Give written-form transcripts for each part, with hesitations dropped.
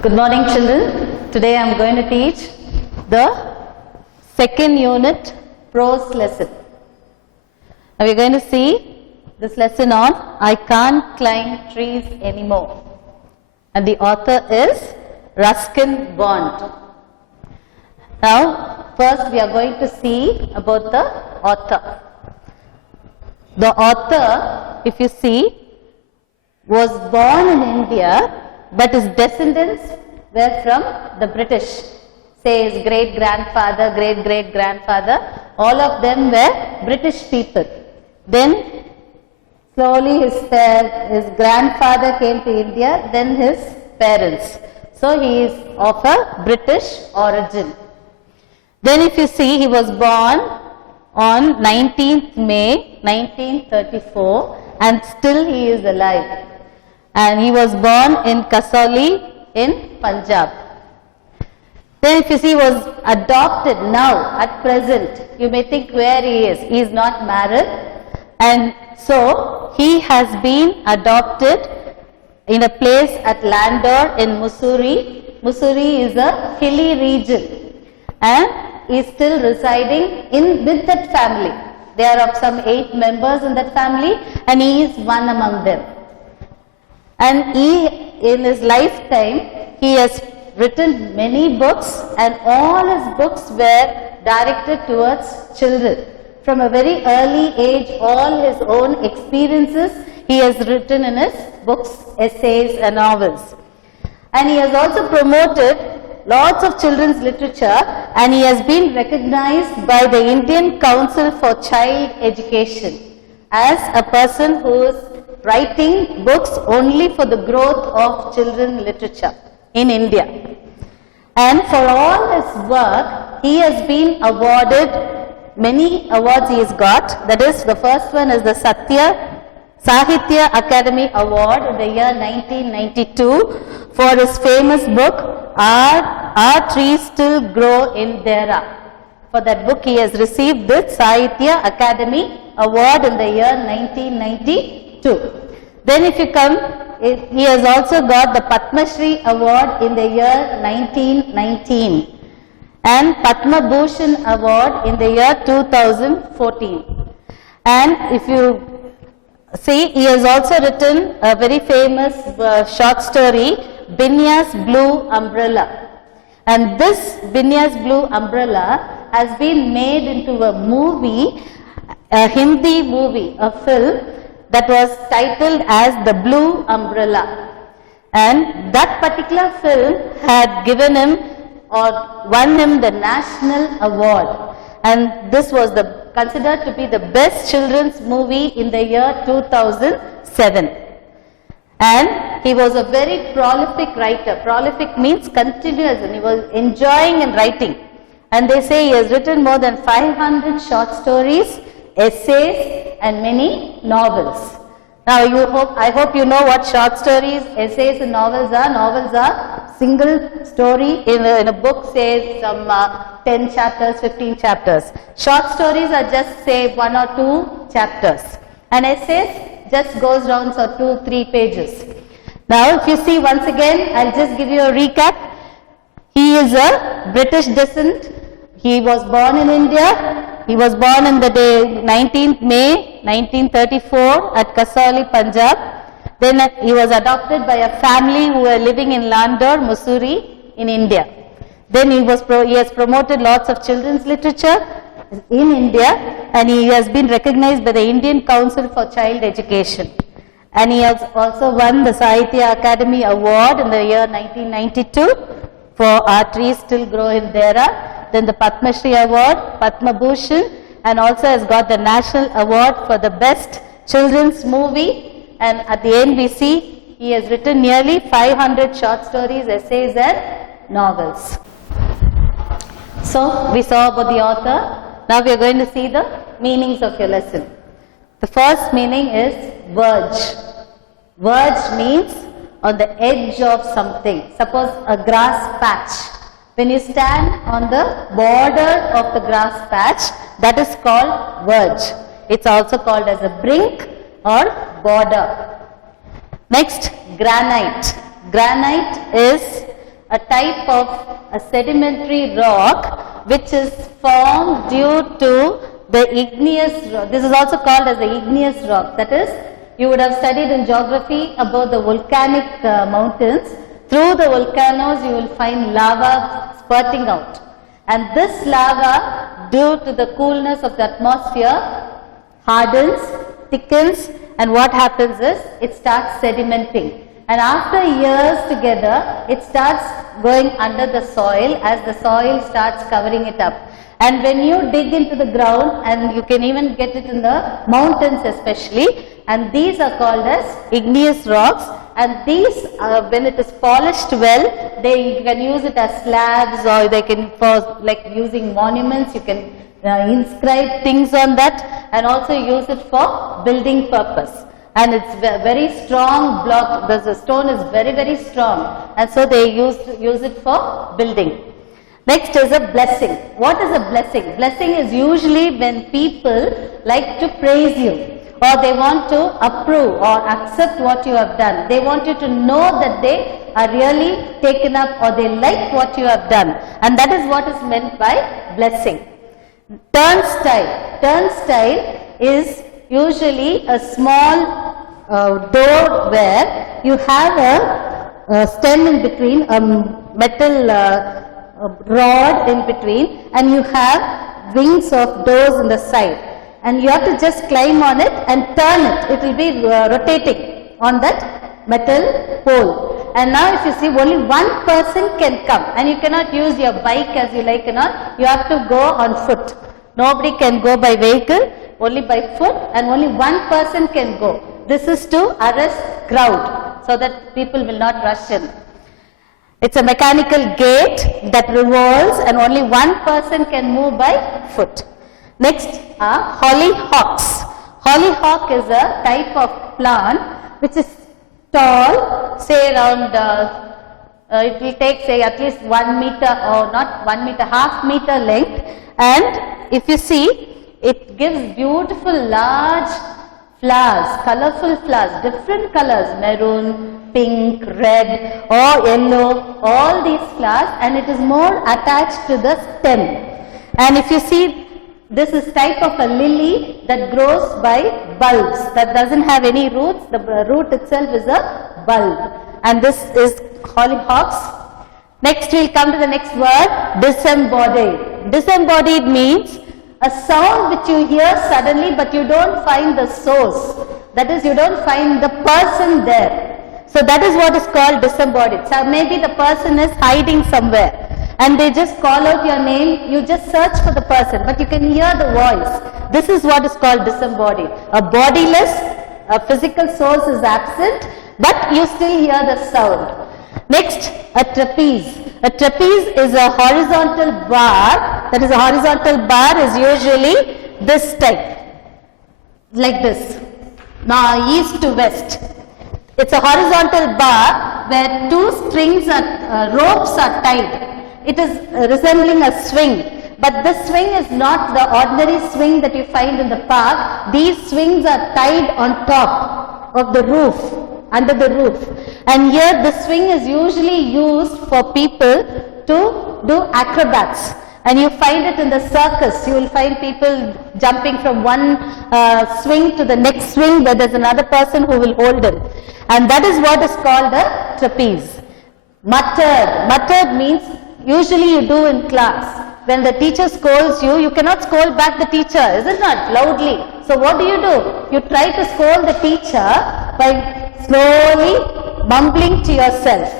Good morning, children. Today I am going to teach the second unit prose lesson. Now we are going to see this lesson on I Can't Climb Trees Anymore. And the author is Ruskin Bond. Now, first we are going to see about the author. The author, if you see, was born in India, but his descendants were from the British. Say his great-grandfather, great-great-grandfather, all of them were British people. Then slowly his grandfather came to India, then his parents. So he is of a British origin. Then if you see, he was born on 19th May 1934 and still he is alive. And he was born in Kasauli in Punjab. Then if you see, he was adopted now at present. You may think where he is. He is not married. And so he has been adopted in a place at Landor in Mussoorie. Mussoorie is a hilly region. And he is still residing with that family. There are some 8 members in that family and he is one among them. And in his lifetime, he has written many books and all his books were directed towards children. From a very early age, all his own experiences he has written in his books, essays and novels. And he has also promoted lots of children's literature and he has been recognized by the Indian Council for Child Education as a person who is writing books only for the growth of children's literature in India. And for all his work, he has been awarded many awards he has got. That is, the first one is the Sahitya Academy Award in the year 1992 for his famous book, Our Trees Still Grow in Dehra. For that book, he has received the Sahitya Academy Award in the year 1992. Then if you come, he has also got the Padma Shri Award in the year 1919 and Padma Bhushan Award in the year 2014. And if you see, he has also written a very famous short story, Binya's Blue Umbrella. And this Binya's Blue Umbrella has been made into a movie, a Hindi movie, a film that was titled as The Blue Umbrella. And that particular film had given him or won him the National Award. And this was considered to be the best children's movie in the year 2007. And he was a very prolific writer. Prolific means continuous, and he was enjoying and writing. And they say he has written more than 500 short stories, essays and many novels. Now I hope you know what short stories, essays and novels are. Novels are single story in a book, say some 10 chapters, 15 chapters. Short stories are just say 1 or 2 chapters. And essays just goes down so 2-3 pages. Now if you see once again, I'll just give you a recap. He is a British descent. He was born in India. He was born on the day 19th May 1934 at Kasauli, Punjab. Then he was adopted by a family who were living in Landor, Mussoorie in India. Then he has promoted lots of children's literature in India and he has been recognized by the Indian Council for Child Education. And he has also won the Sahitya Academy Award in the year 1992 for Our Trees Still Grow in Dehra. Then the Padma Shri Award, Padma Bhushan, and also has got the National Award for the best children's movie. And at the end we see he has written nearly 500 short stories, essays and novels. So we saw about the author. Now we are going to see the meanings of your lesson. The first meaning is verge. Verge means on the edge of something. Suppose a grass patch. When you stand on the border of the grass patch, that is called verge. It's also called as a brink or border. Next, granite. Granite is a type of a sedimentary rock which is formed due to the igneous rock. This is also called as the igneous rock. That is, you would have studied in geography about the volcanic mountains. Through the volcanoes you will find lava spurting out. And this lava, due to the coolness of the atmosphere, hardens, thickens, and what happens is it starts sedimenting. And after years together, it starts going under the soil as the soil starts covering it up. And when you dig into the ground, and you can even get it in the mountains especially, and these are called as igneous rocks, and these when it is polished well, you can use it as slabs, or they can, for like using monuments, you can inscribe things on that, and also use it for building purpose. And it's very strong block, the stone is very, very strong, and so they use it for building. Next is a blessing. What is a blessing? Blessing is usually when people like to praise you, or they want to approve or accept what you have done. They want you to know that they are really taken up, or they like what you have done. And that is what is meant by blessing. Turnstile. Turnstile is usually a small door where you have a stem in between, a metal rod in between, and you have wings of doors in the side, and you have to just climb on it and turn it. It will be rotating on that metal pole. And now if you see, only one person can come, and you cannot use your bike as you like and all. You have to go on foot. Nobody can go by vehicle, only by foot, and only one person can go. This is to arrest crowd so that people will not rush in. It's a mechanical gate that revolves, and only one person can move by foot. Next are hollyhocks. Hollyhock is a type of plant which is tall, say around, it will take say at least 1 meter, or not 1 meter, half meter length, and if you see, it gives beautiful large flowers, colorful flowers, different colors, maroon, pink, red or yellow, all these flowers, and it is more attached to the stem. And if you see, this is type of a lily that grows by bulbs, that doesn't have any roots, the root itself is a bulb, and this is hollyhocks. Next we will come to the next word, disembodied. Disembodied means a sound which you hear suddenly, but you don't find the source. That is, you don't find the person there. So that is what is called disembodied. So maybe the person is hiding somewhere, and they just call out your name. You just search for the person, but you can hear the voice. This is what is called disembodied. A bodiless, a physical source is absent, but you still hear the sound. Next, a trapeze. A trapeze is a horizontal bar. That is, a horizontal bar is usually this type, like this, now east to west. It's a horizontal bar where two strings are, ropes are tied. It is resembling a swing, but this swing is not the ordinary swing that you find in the park. These swings are tied on top of the roof, under the roof, and here the swing is usually used for people to do acrobats, and you find it in the circus. You will find people jumping from one swing to the next swing, where there is another person who will hold him, and that is what is called a trapeze. Muttered. Muttered means usually you do in class. When the teacher scolds you, you cannot scold back the teacher, is it not? Loudly. So what do? You try to scold the teacher by slowly mumbling to yourself.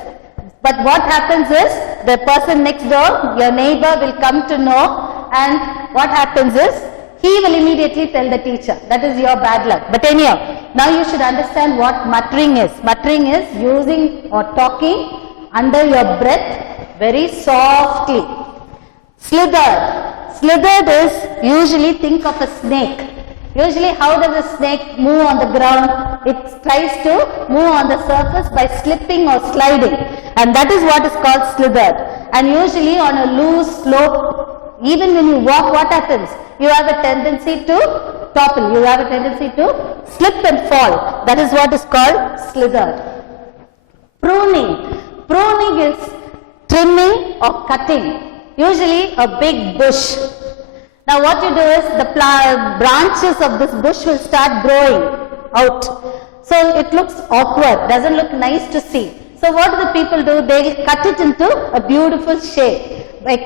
But what happens is, the person next door, your neighbor, will come to know, and what happens is, he will immediately tell the teacher. That is your bad luck. But anyhow, now you should understand what muttering is. Muttering is using or talking under your breath very softly. Slithered. Slithered is usually, think of a snake. Usually how does a snake move on the ground? It tries to move on the surface by slipping or sliding, and that is what is called slithered. And usually on a loose slope, even when you walk, what happens? You have a tendency to topple, you have a tendency to slip and fall. That is what is called slithered. Pruning. Pruning is or cutting, usually a big bush. Now what you do is the branches of this bush will start growing out. So it looks awkward, doesn't look nice to see. So what do the people do? They will cut it into a beautiful shape. By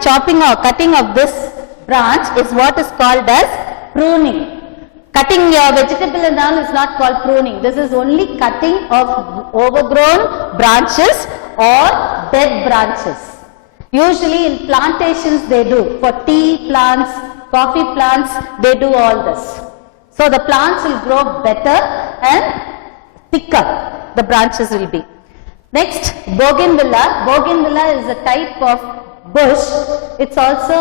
chopping or cutting of this branch is what is called as pruning. Cutting your vegetable and all is not called pruning. This is only cutting of overgrown branches or dead branches. Usually in plantations they do. For tea plants, coffee plants, they do all this. So the plants will grow better and thicker, the branches will be. Next, bougainvillea. Bougainvillea is a type of bush. It's also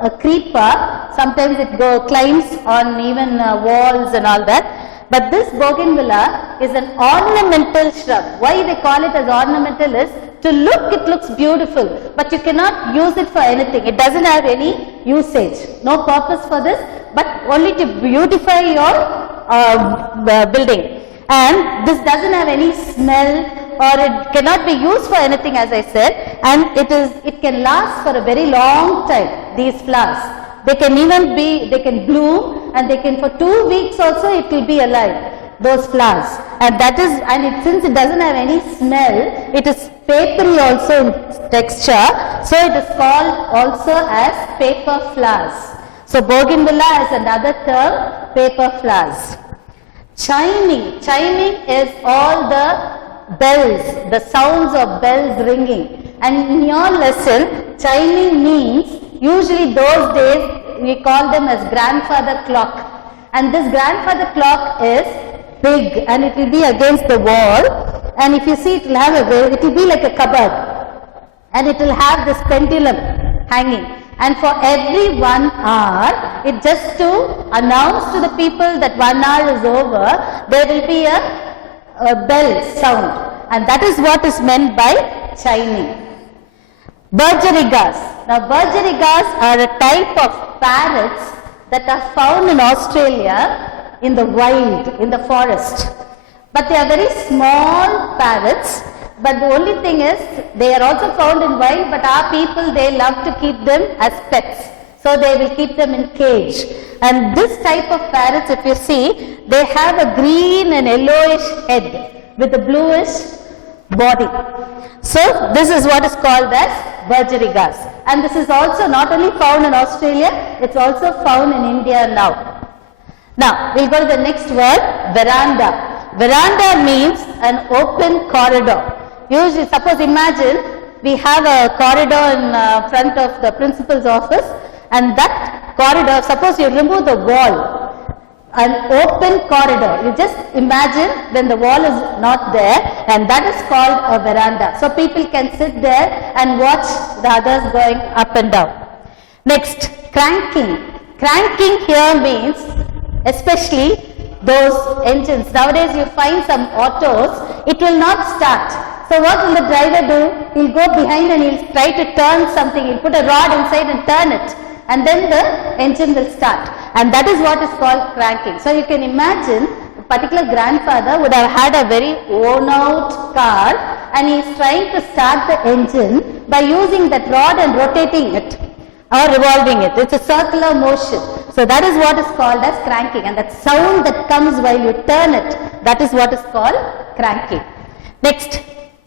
a creeper. Sometimes it climbs on even walls and all that. But this bougainvillea is an ornamental shrub. Why they call it as ornamental is, to look it looks beautiful, but you cannot use it for anything. It doesn't have any usage. No purpose for this, but only to beautify your building. And this doesn't have any smell, or it cannot be used for anything, as I said, and it can last for a very long time, these flowers. They can bloom, and for 2 weeks also it will be alive, those flowers. And since it doesn't have any smell, it is papery also in texture, so it is called also as paper flowers. So bougainvillea is another term, paper flowers. Chiming. Chiming is all the bells, the sounds of bells ringing. And in your lesson, chiming means, usually those days we call them as grandfather clock. And this grandfather clock is big and it will be against the wall. And if you see, it will be like a cupboard. And it will have this pendulum hanging. And for every 1 hour, it just to announce to the people that 1 hour is over, there will be a bell sound, and that is what is meant by chiming. Budgerigas. Now budgerigas are a type of parrots that are found in Australia in the wild, in the forest. But they are very small parrots, but the only thing is they are also found in wild, but our people, they love to keep them as pets. So they will keep them in cage. And this type of parrots, if you see, they have a green and yellowish head with a bluish body. So this is what is called as budgerigas. And this is also not only found in Australia, it's also found in India now. Now, we'll go to the next word, veranda. Veranda means an open corridor. Usually, suppose imagine we have a corridor in front of the principal's office, and that corridor, suppose you remove the wall, an open corridor. You just imagine when the wall is not there, and that is called a veranda. So people can sit there and watch the others going up and down. Next, cranking. Cranking here means especially those engines. Nowadays you find some autos, it will not start. So what will the driver do? He'll go behind and he'll try to turn something. He'll put a rod inside and turn it. And then the engine will start. And that is what is called cranking. So you can imagine a particular grandfather would have had a very worn out car, and he is trying to start the engine by using that rod and rotating it or revolving it. It's a circular motion. So that is what is called as cranking. And that sound that comes while you turn it, that is what is called cranking. Next,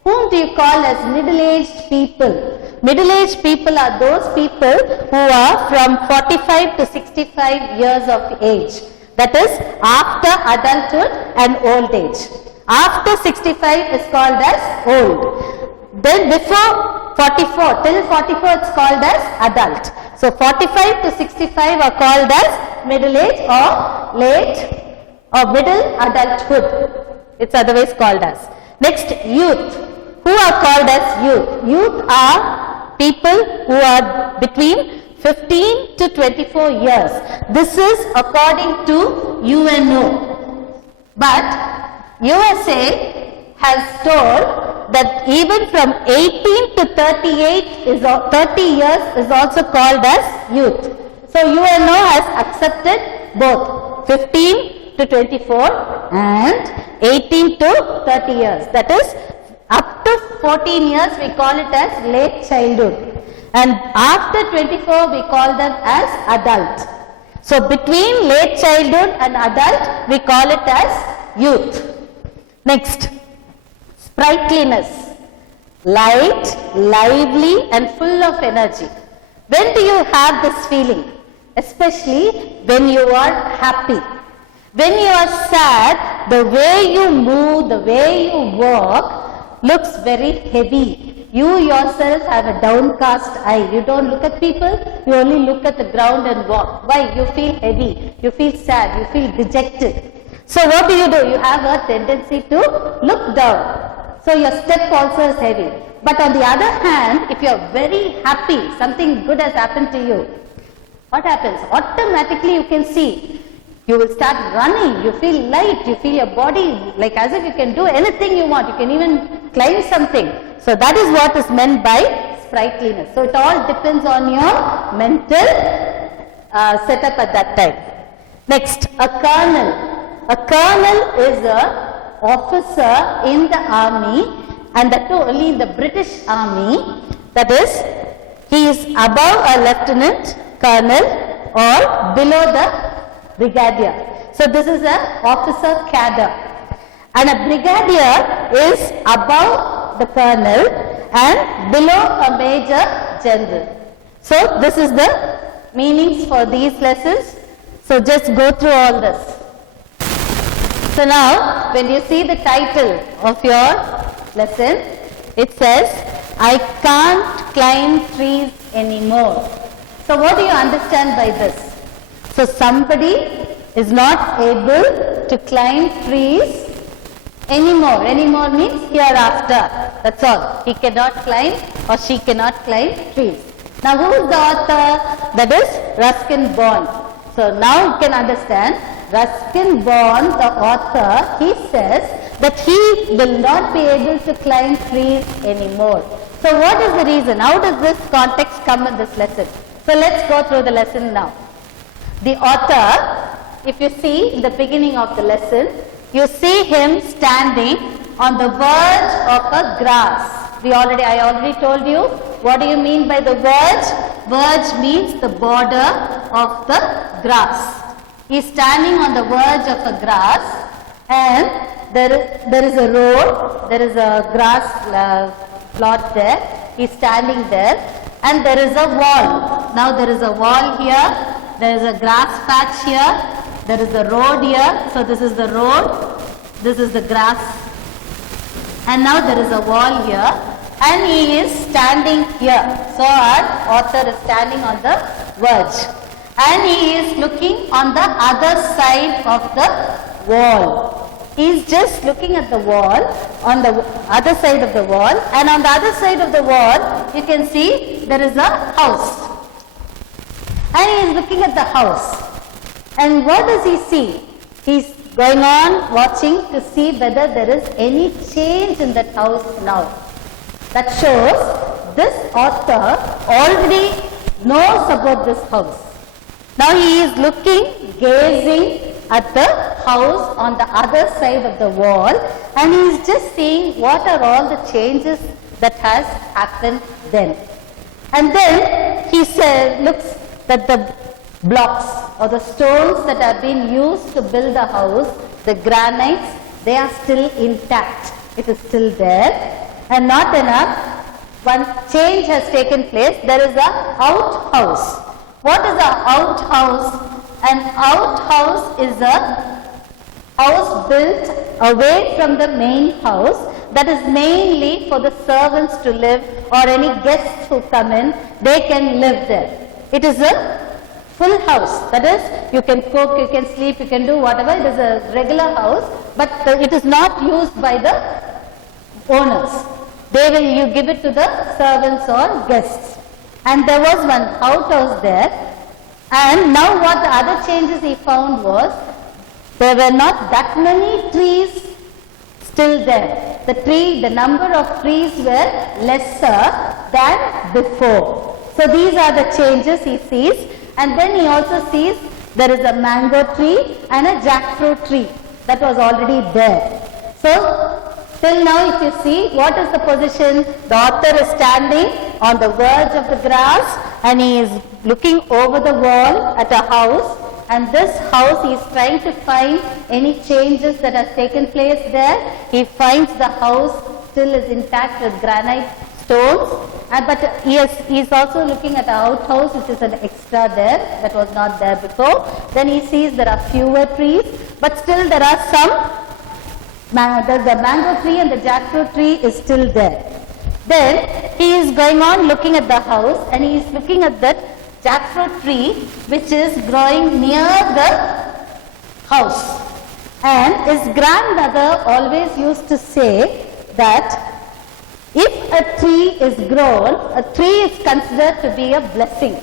whom do you call as middle-aged people? Middle-aged people are those people who are from 45 to 65 years of age. That is after adulthood and old age. After 65 is called as old. Then before 44, till 44 it's called as adult. So 45 to 65 are called as middle age or late or middle adulthood. It's otherwise called as. Next, youth. Who are called as youth? Youth are people who are between 15 to 24 years. This is according to UNO. But USA has told that even from 18 to 30 years is also called as youth. So UNO has accepted both 15 to 24 and 18 to 30 years. That is Up to 14 years we call it as late childhood, and after 24 we call them as adult. So between late childhood and adult we call it as youth. Next, sprightliness, light, lively and full of energy. When do you have this feeling? Especially when you are happy. When you are sad, the way you move, the way you walk looks very heavy. You yourself have a downcast eye. You don't look at people, you only look at the ground and walk. Why? You feel heavy, you feel sad, you feel dejected. So what do? You have a tendency to look down. So your step also is heavy. But on the other hand, if you are very happy, something good has happened to you, what happens? Automatically you can see, you will start running, you feel light, you feel your body like as if you can do anything you want, you can even climb something. So that is what is meant by sprightliness. So it all depends on your mental setup at that time. Next, a colonel. A colonel is an officer in the army, and that too only in the British army. That is, he is above a lieutenant colonel or below the brigadier. So this is an officer cadre, and a brigadier is above the colonel and below a major general. So this is the meanings for these lessons. So just go through all this. So now when you see the title of your lesson, it says, I can't climb trees anymore. So what do you understand by this? So somebody is not able to climb trees anymore. Anymore means hereafter. That's all. He cannot climb or she cannot climb trees. Now who is the author? That is Ruskin Bond. So now you can understand, Ruskin Bond, the author, he says that he will not be able to climb trees anymore. So what is the reason? How does this context come in this lesson? So let's go through the lesson now. The author, if you see in the beginning of the lesson, you see him standing on the verge of a grass. I already told you, what do you mean by the verge? Verge means the border of the grass. He is standing on the verge of a grass, and there is a road, there is a grass plot there. He is standing there, and there is a wall. Now there is a wall here, there is a grass patch here, there is a road here. So this is the road, this is the grass, and now there is a wall here, and he is standing here. So our author is standing on the verge, and he is looking on the other side of the wall. He is just looking at the wall, on the other side of the wall, and on the other side of the wall you can see there is a house, and he is looking at the house. And what does he see? He is going on watching to see whether there is any change in that house now. That shows this author already knows about this house. Now he is looking, gazing at the house on the other side of the wall, and he is just seeing what are all the changes that has happened then. And then he looks that the blocks or the stones that have been used to build the house, the granites, they are still intact. It is still there. And not enough, one change has taken place. There is a outhouse. What is an outhouse? An outhouse is a house built away from the main house, that is mainly for the servants to live, or any guests who come in, they can live there. It is a full house, that is, you can cook, you can sleep, you can do whatever. It is a regular house, but it is not used by the owners. You give it to the servants or guests. And there was one outhouse there. And now what the other changes he found was, there were not that many trees still there. The number of trees were lesser than before. So these are the changes he sees. And then he also sees there is a mango tree and a jackfruit tree that was already there. So Till now, if you see, what is the position? The author is standing on the verge of the grass and he is looking over the wall at a house, and this house he is trying to find any changes that have taken place there. He finds the house still is intact with granite stones, but he is also looking at the outhouse, which is an extra there that was not there before. Then he sees there are fewer trees, but still there are some. The mango tree and the jackfruit tree is still there. Then he is going on looking at the house and he is looking at that jackfruit tree which is growing near the house. And his grandmother always used to say that if a tree is grown, a tree is considered to be a blessing.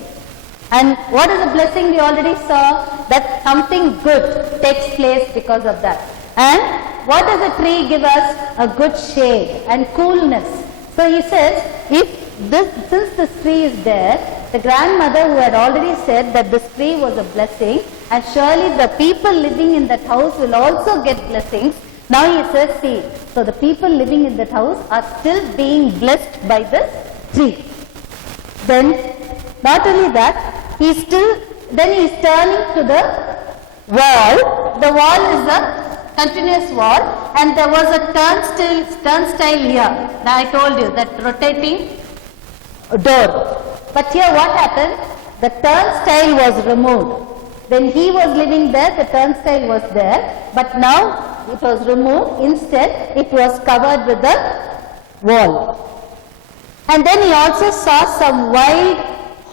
And what is a blessing? We already saw that something good takes place because of that. And what does a tree give us? A good shade and coolness. So he says, since this tree is there, the grandmother who had already said that this tree was a blessing, and surely the people living in that house will also get blessings. Now he says, see, so the people living in that house are still being blessed by this tree. Then, not only that, he is turning to the wall. The wall is a continuous wall, and there was a turnstile here. Now I told you that rotating door. But here what happened? The turnstile was removed. When he was living there, the turnstile was there, but now it was removed. Instead, it was covered with the wall. And then he also saw some wild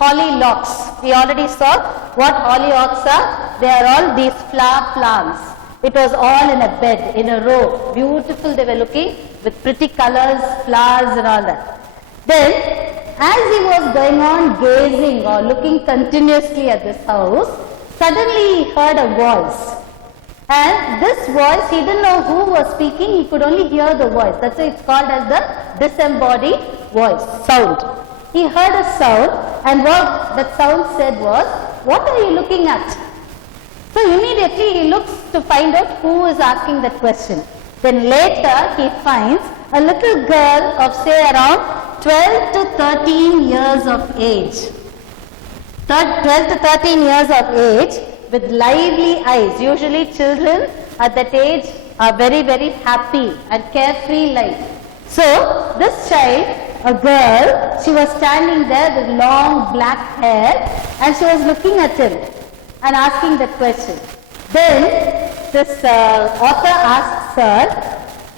hollyhocks. We already saw what hollyhocks are. They are all these flower plants. It was all in a bed, in a row. Beautiful they were looking, with pretty colors, flowers and all that. Then, as he was going on gazing or looking continuously at this house, suddenly he heard a voice. And this voice, he didn't know who was speaking, he could only hear the voice. That's why it's called as the disembodied voice, sound. He heard a sound, and what that sound said was, "What are you looking at?" So immediately he looks to find out who is asking that question. Then later he finds a little girl of say around 12 to 13 years of age. 12 to 13 years of age with lively eyes. Usually children at that age are very, very happy and carefree life. So this child, a girl, she was standing there with long black hair and she was looking at him and asking that question. Then this author asks her,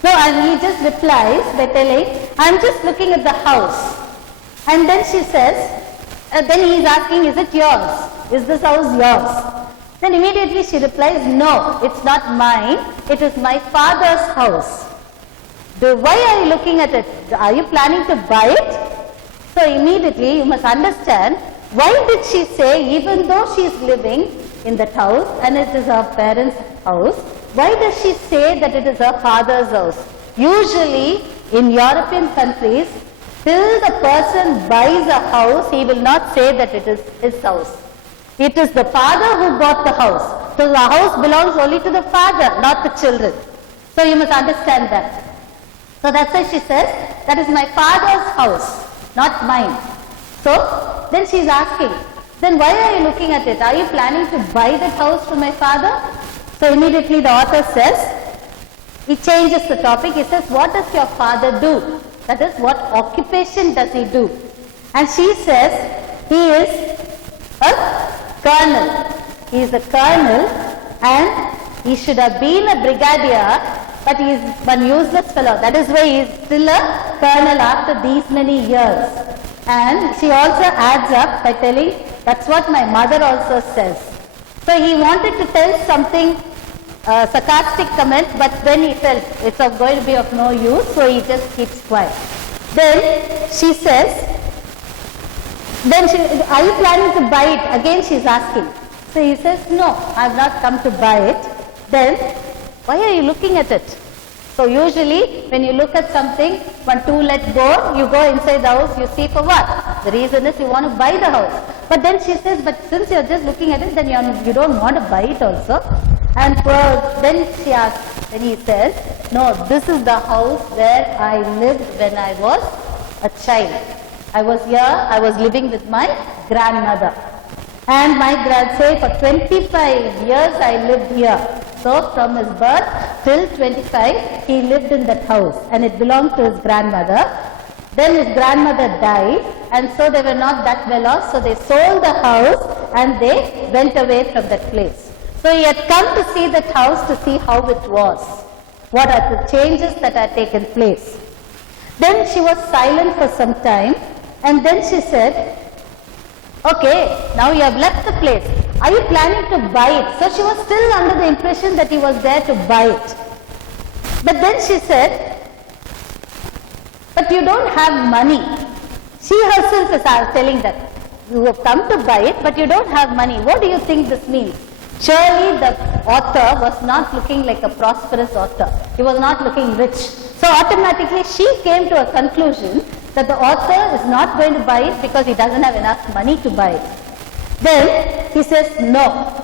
and he just replies by telling, "I'm just looking at the house." And then she says, then he is asking, "Is it yours? Is this house yours?" Then immediately she replies, "No, it's not mine. It is my father's house." Why are you looking at it? Are you planning to buy it? So immediately you must understand, why did she say, even though she is living in that house and it is her parents' house, why does she say that it is her father's house? Usually in European countries, till the person buys a house, he will not say that it is his house. It is the father who bought the house. So the house belongs only to the father, not the children. So you must understand that. So that's why she says, that is my father's house, not mine. So then she is asking, then why are you looking at it? Are you planning to buy that house from my father? So immediately the author says, he changes the topic. He says, what does your father do? That is, what occupation does he do? And she says, he is a colonel. He is a colonel and he should have been a brigadier, but he is one useless fellow. That is why he is still a colonel after these many years. And she also adds up by telling, that's what my mother also says. So he wanted to tell something, sarcastic comment, but then he felt it's going to be of no use, so he just keeps quiet. Then she says, are you planning to buy it? Again she is asking. So he says, no, I have not come to buy it. Then, why are you looking at it? So usually when you look at something, when two let go, you go inside the house, you see for what? The reason is you want to buy the house. But then she says, but since you are just looking at it, then you don't want to buy it also. And then she asks, then he says, no, this is the house where I lived when I was a child. I was here, I was living with my grandmother. And my say for 25 years I lived here. So from his birth till 25, he lived in that house and it belonged to his grandmother. Then his grandmother died and so they were not that well off, so they sold the house and they went away from that place. So he had come to see that house to see how it was. What are the changes that had taken place. Then she was silent for some time and then she said, okay, now you have left the place. Are you planning to buy it? So she was still under the impression that he was there to buy it. But then she said, but you don't have money. She herself is telling that you have come to buy it, but you don't have money. What do you think this means? Surely the author was not looking like a prosperous author. He was not looking rich. So automatically she came to a conclusion that the author is not going to buy it because he doesn't have enough money to buy it. Then he says, no.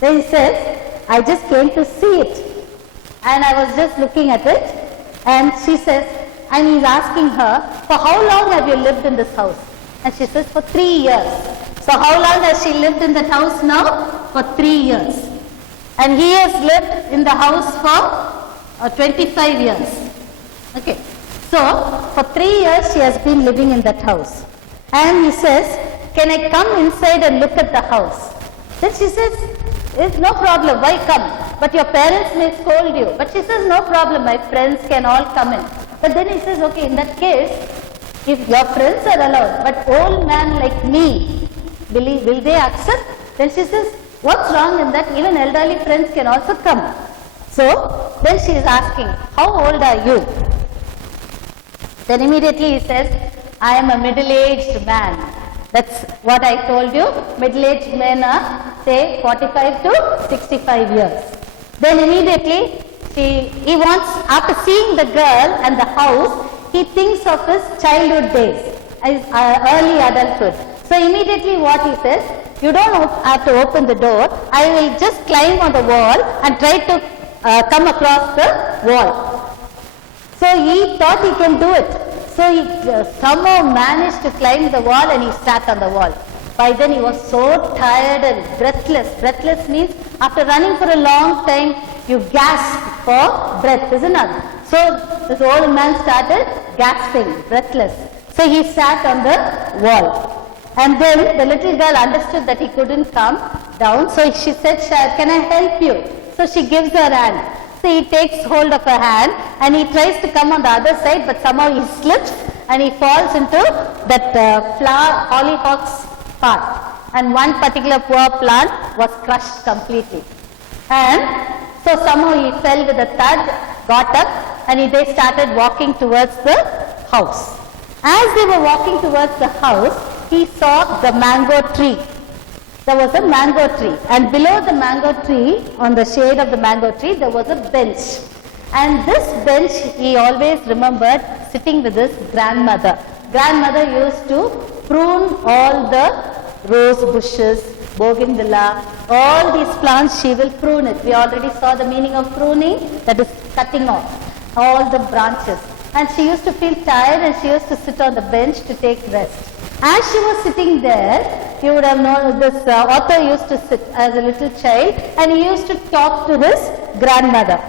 Then he says, I just came to see it. And I was just looking at it. And she says, and he's asking her, for how long have you lived in this house? And she says, for 3 years. So how long has she lived in that house now? For 3 years. And he has lived in the house for 25 years. Okay. So, for 3 years she has been living in that house. And he says, can I come inside and look at the house? Then she says, it's no problem, why come? But your parents may scold you. But she says, no problem, my friends can all come in. But then he says, okay, in that case, if your friends are allowed, but old man like me, will they accept? Then she says, what's wrong in that? Even elderly friends can also come. So, then she is asking, how old are you? Then immediately he says, I am a middle-aged man. That's what I told you. Middle-aged men are, say, 45 to 65 years. Then immediately he wants, after seeing the girl and the house, he thinks of his childhood days, his early adulthood. So immediately what he says, you don't have to open the door. I will just climb on the wall and try to come across the wall. So he thought he can do it. So he somehow managed to climb the wall and he sat on the wall. By then he was so tired and breathless. Breathless means after running for a long time, you gasp for breath, isn't it? So this old man started gasping, breathless. So he sat on the wall. And then the little girl understood that he couldn't come down. So she said, can I help you? So she gives her hand. So he takes hold of her hand and he tries to come on the other side, but somehow he slips and he falls into that flower, hollyhocks path. And one particular poor plant was crushed completely. And so somehow he fell with a thud, got up, and they started walking towards the house. As they were walking towards the house, he saw the mango tree. There was a mango tree, and below the mango tree, on the shade of the mango tree, there was a bench. And this bench, he always remembered sitting with his grandmother. Grandmother used to prune all the rose bushes, bougainvillea, all these plants, she will prune it. We already saw the meaning of pruning, that is cutting off all the branches. And she used to feel tired and she used to sit on the bench to take rest. As she was sitting there, you would have known this author used to sit as a little child and he used to talk to his grandmother.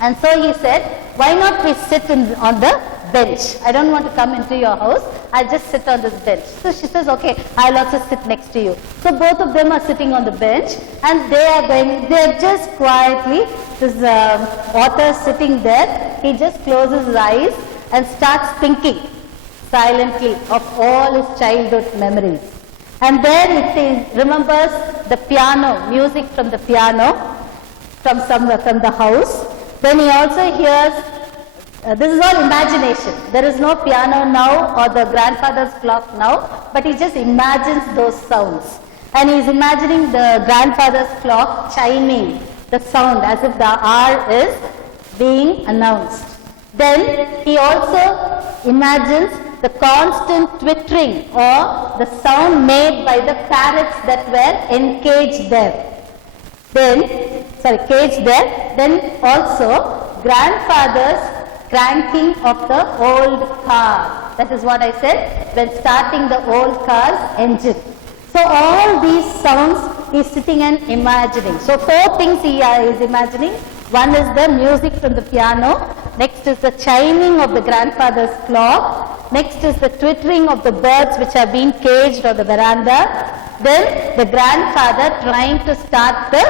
And so he said, why not we sit on the bench? I don't want to come into your house, I'll just sit on this bench. So she says, okay, I'll also sit next to you. So both of them are sitting on the bench and they are just quietly, this author sitting there, he just closes his eyes and starts thinking silently of all his childhood memories. And then he remembers the piano, music from the piano, from the house. Then he also hears, this is all imagination. There is no piano now or the grandfather's clock now, but he just imagines those sounds. And he is imagining the grandfather's clock chiming, the sound as if the hour is being announced. Then he also imagines the constant twittering or the sound made by the parrots that were encaged there. Then also grandfather's cranking of the old car. That is what I said, when starting the old car's engine. So all these sounds he is sitting and imagining. So 4 things he is imagining. One is the music from the piano. Next is the chiming of the grandfather's clock. Next is the twittering of the birds which have been caged on the veranda. Then the grandfather trying to start the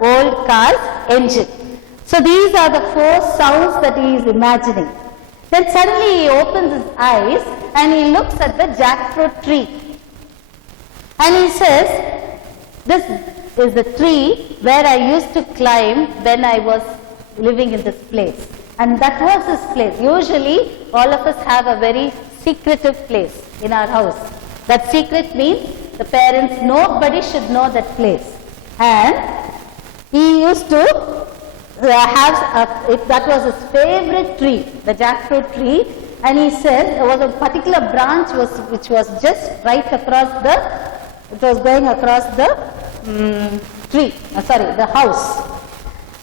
old car's engine. So these are the 4 sounds that he is imagining. Then suddenly he opens his eyes and he looks at the jackfruit tree. And he says, this is the tree where I used to climb when I was living in this place. And that was his place. Usually all of us have a very secretive place in our house. That secret means the parents, nobody should know that place. And he used to that was his favorite tree, the jackfruit tree. And he said there was a particular branch which was just right across it was going across the the house.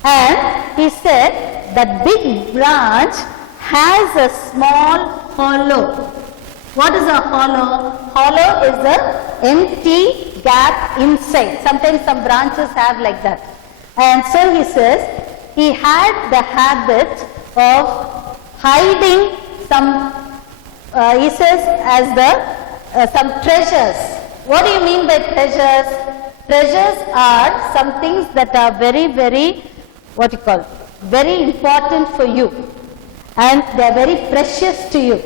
And he said that big branch has a small hollow. What is a hollow? Hollow is an empty gap inside. Sometimes some branches have like that. And so he says he had the habit of hiding some, he says, as some treasures. What do you mean by treasures? Treasures are some things that are very, very, very important for you. And they are very precious to you.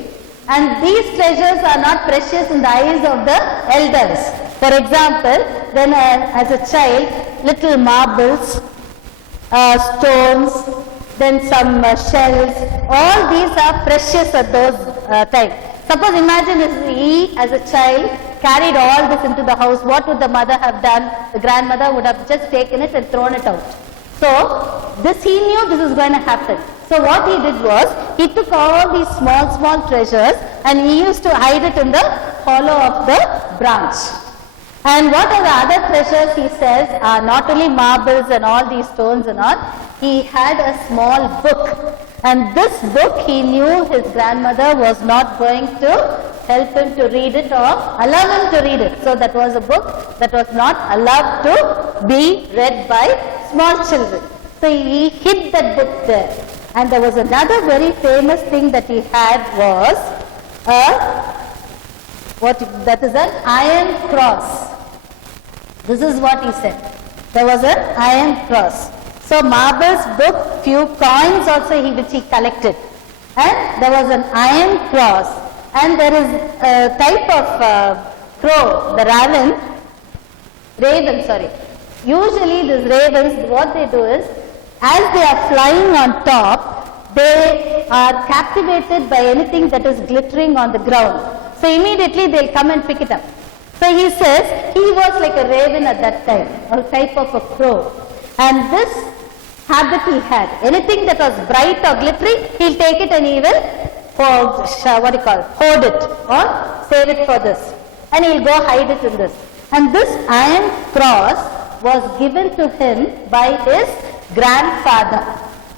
And these treasures are not precious in the eyes of the elders. For example, when as a child, little marbles, stones, then some shells, all these are precious at those times. Suppose imagine if he as a child carried all this into the house, what would the mother have done? The grandmother would have just taken it and thrown it out. So this he knew this is going to happen. So what he did was, he took all these small treasures and he used to hide it in the hollow of the branch. And what are the other treasures, he says, are not only marbles and all these stones and all. He had a small book. And this book he knew his grandmother was not going to help him to read it or allow him to read it. So that was a book that was not allowed to be read by small children. So he hid that book there. And there was another very famous thing that he had was that is an iron cross. This is what he said. There was an iron cross. So marbles, book, few coins also which he collected. And there was an iron cross. And there is a type of crow, the raven. Usually these ravens, what they do is, as they are flying on top, they are captivated by anything that is glittering on the ground. So immediately they'll come and pick it up. So he says he was like a raven at that time, a type of a crow. And this habit he had. Anything that was bright or glittering, he'll take it and he will hoard it or save it for this. And he'll go hide it in this. And this iron cross was given to him by his grandfather.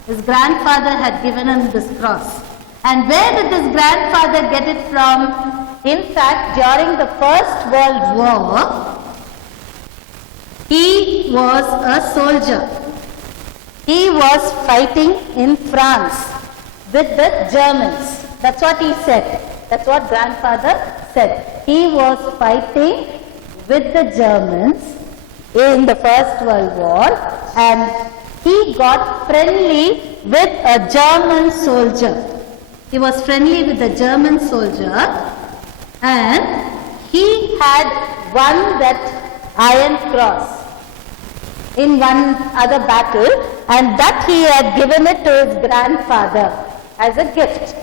His grandfather had given him this cross. And where did this grandfather get it from? In fact, during the First World War, he was a soldier. He was fighting in France with the Germans. That's what he said. That's what grandfather said. He was fighting with the Germans in the First World War, and he got friendly with a German soldier. He was friendly with a German soldier, and he had won that iron cross in one other battle, and that he had given it to his grandfather as a gift.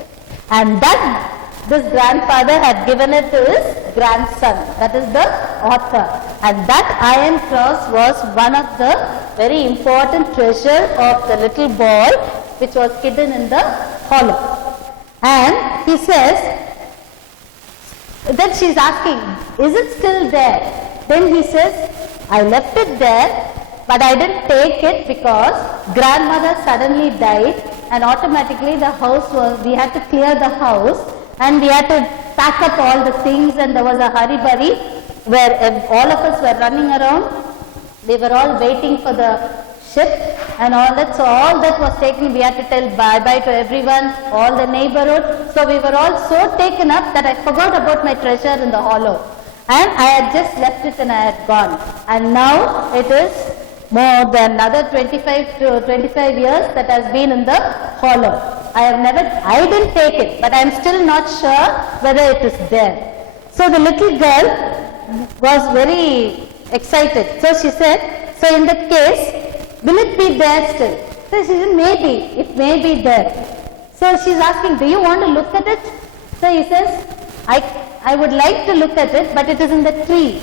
And that this grandfather had given it to his grandson, that is the author. And that iron cross was one of the very important treasure of the little boy which was hidden in the hollow. And he says, then she is asking, is it still there? Then he says, I left it there, but I didn't take it because grandmother suddenly died and automatically the house was, we had to clear the house and we had to pack up all the things, and there was a hurry-burry where all of us were running around. We were all waiting for the ship and all that. So all that was taken. We had to tell bye-bye to everyone, all the neighborhood. So we were all so taken up that I forgot about my treasure in the hollow. And I had just left it and I had gone. And now it is more than another 25 to 25 years that has been in the hollow. I didn't take it, but I am still not sure whether it is there. So the little girl was very excited. So she said, so in that case, will it be there still? So she said, maybe, it may be there. So she's asking, do you want to look at it? So he says, I would like to look at it, but it is in the tree.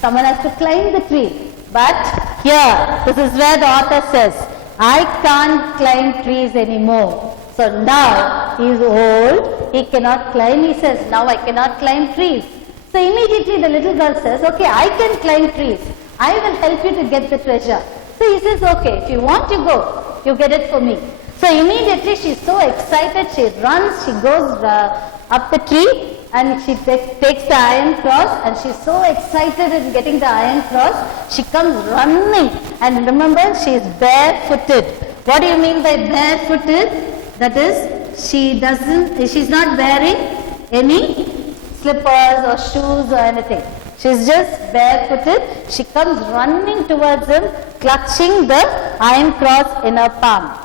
Someone has to climb the tree. But here, this is where the author says, I can't climb trees anymore. So now he is old, he cannot climb. He says, now I cannot climb trees. So immediately the little girl says, okay, I can climb trees. I will help you to get the treasure. So he says, okay, if you want to go, you get it for me. So immediately she is so excited, she runs, she goes up the tree and she takes the iron cross, and she is so excited in getting the iron cross. She comes running, and remember, she is barefooted. What do you mean by barefooted? That is, she is not wearing any slippers or shoes or anything. She is just barefooted. She comes running towards him, clutching the iron cross in her palm.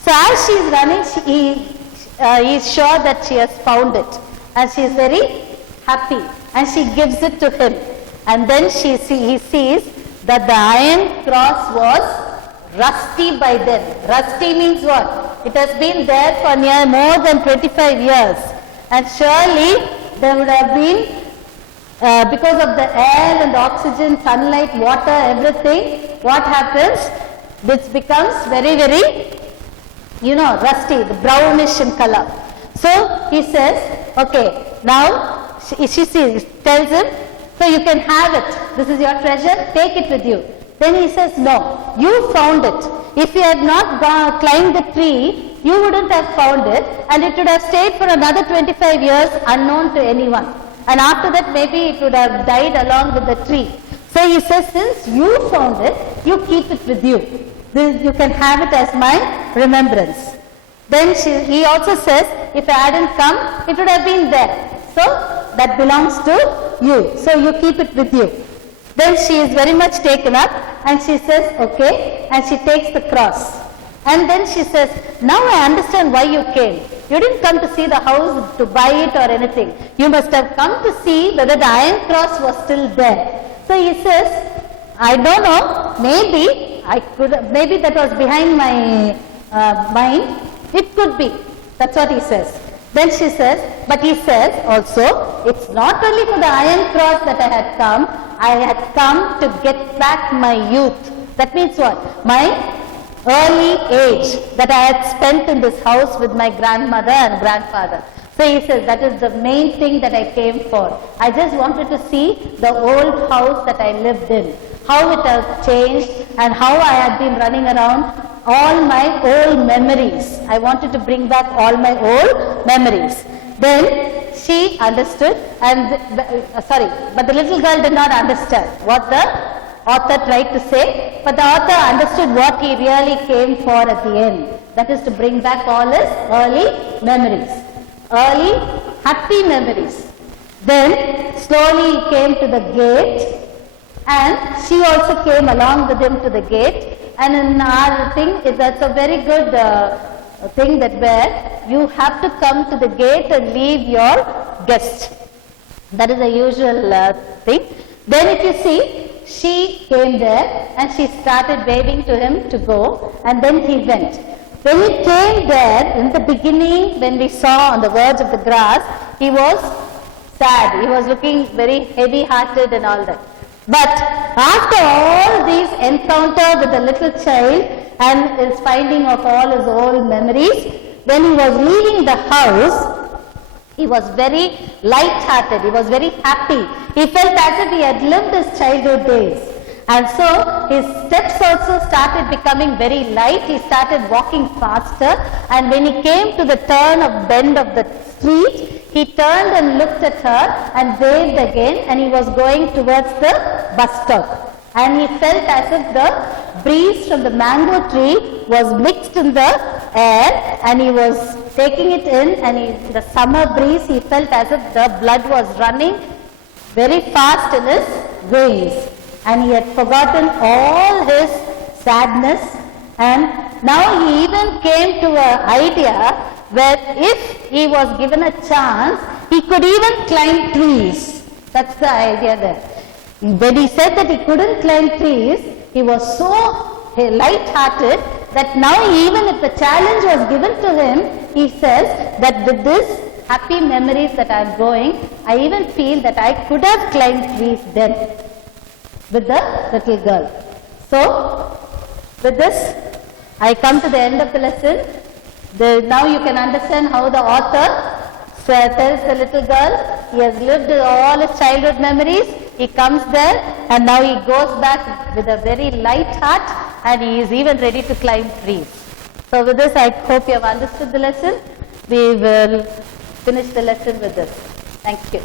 So as she is running, he is sure that she has found it, and she is very happy, and she gives it to him. And then he sees that the iron cross was rusty by then. Rusty means what? It has been there for more than 25 years, and surely there would have been, because of the air and the oxygen, sunlight, water, everything, what happens? This becomes very, very, rusty, the brownish in color. So he says, okay, now she tells him, so you can have it. This is your treasure, take it with you. Then he says, no, you found it. If you had not climbed the tree, you wouldn't have found it, and it would have stayed for another 25 years unknown to anyone. And after that, maybe it would have died along with the tree. So he says, since you found it, you keep it with you. You can have it as my remembrance. Then he also says, if I hadn't come, it would have been there. So that belongs to you. So you keep it with you. Then she is very much taken up, and she says, okay, and she takes the cross. And then she says, now I understand why you came. You didn't come to see the house to buy it or anything. You must have come to see whether the iron cross was still there. So he says, I don't know, maybe that was behind my mind. It could be. That's what he says. Then she says, but he says also, it's not only for the iron cross that I had come to get back my youth. That means what? My early age that I had spent in this house with my grandmother and grandfather. So he says, that is the main thing that I came for. I just wanted to see the old house that I lived in, how it has changed and how I had been running around, all my old memories. I wanted to bring back all my old memories. Then she understood, but the little girl did not understand what the author tried to say, but the author understood what he really came for at the end. That is to bring back all his early memories, early happy memories. Then slowly he came to the gate, and she also came along with him to the gate. And in our thing, that's a very good thing that where you have to come to the gate and leave your guest. That is a usual thing. Then if you see, she came there and she started waving to him to go, and then he went. When he came there, in the beginning, when we saw on the verge of the grass, he was sad. He was looking very heavy-hearted and all that. But after all these encounter with the little child and his finding of all his old memories, when he was leaving the house, he was very light-hearted, he was very happy. He felt as if he had lived his childhood days. And so his steps also started becoming very light. He started walking faster, and when he came to the turn of bend of the street, he turned and looked at her and waved again, and he was going towards the bus stop. And he felt as if the breeze from the mango tree was mixed in the air, and he was taking it in, and the summer breeze, he felt as if the blood was running very fast in his veins, and he had forgotten all his sadness, and now he even came to an idea where if he was given a chance, he could even climb trees. That's the idea there. When he said that he couldn't climb trees, he was so light-hearted that now even if the challenge was given to him, he says that with this happy memories that I am going, I even feel that I could have climbed trees then with the little girl. So, with this, I come to the end of the lesson. Now you can understand how the author tells the little girl, he has lived all his childhood memories, he comes there, and now he goes back with a very light heart, and he is even ready to climb trees. So with this, I hope you have understood the lesson. We will finish the lesson with this. Thank you.